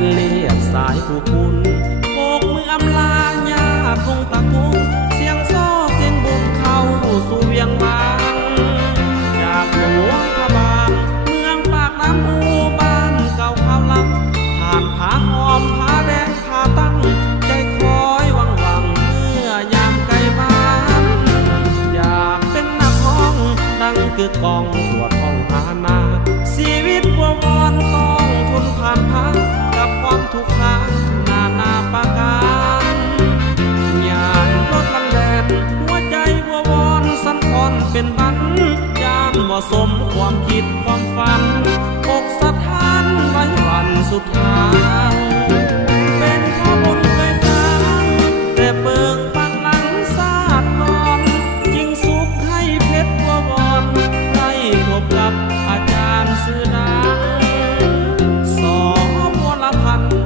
นเลียบสายผู้คุณโบกมืออำลาญาคงตะกุกเสียงโซ่เสียงบุญเข้าสู่เวียงบางจากหลวงพระบางเมืองปากน้ำอูบ้านเก่าข้าวลำผ่านผาหอมผาแดงผาตั้งใจคอยหวังเมื่อยามไกลบ้านอยากเป็นนักร้องดังกึกก้องสวดห้องหานาชีวิตวัววอนต้องทนผ่านพ้ากับความทุกข์ร้ายนาประการยามรถลันแดดหัวใจวัววอนสั่นคลอนเป็นบันยานบ่สมความคิดความฝันอกสะท้านไว้วันสุดท้ายเป็นพ่อบนเคยสร้างแต่เปิงปังหลังซาดก่อนจึงสุขให้เพชรวัววอนได้พบกับอาจารย์สื่อดังสอพลพันธ์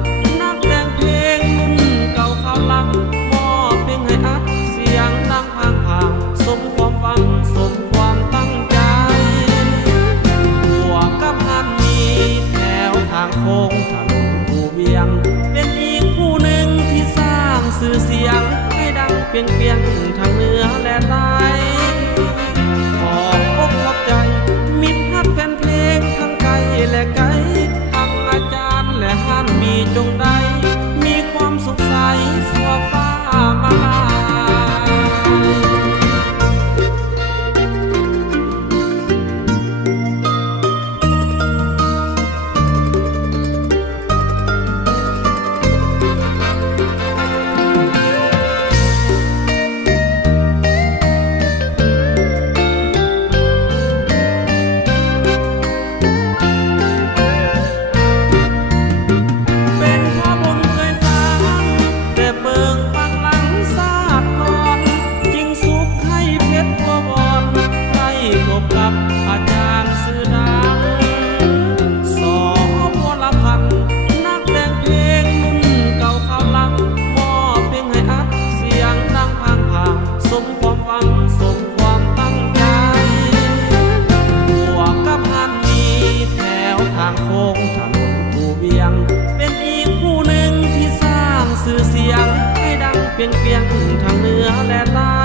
นักแต่งเพลงรุ่นเก่าข้าวหลังมอบเพลงให้อัดเสียงดังพางพางสมความหวังสมความตั้งใจบวกกับฮันมีแถวทางโค้งถนนผู้เวียงเป็นอีกผู้หนึ่งที่สร้างสื่อเสียงให้ดังเปลี่ยนทางเหนือและใต้ขอบอกขอบใจมิตรฮักแฟนเพลงทั้งไกลและไกลทั้งอาจารย์และฮันมีจงได้มีความสุขใสสัวฟ้ามาลายอาจารย์สื่อดังสอพลพันธ์นักแต่งเพลงรุ่นเก่าข้าวหลังมอบเพลงให้อัดเสียงดังพางพางสมความหวังสมความตั้งใจบวกกับฮันมีแถวทางโค้งถนนผู้เวียงเป็นอีกผู้หนึ่งที่สร้างสื่อเสียงให้ดังเปลี่ยนทางเหนือและใต้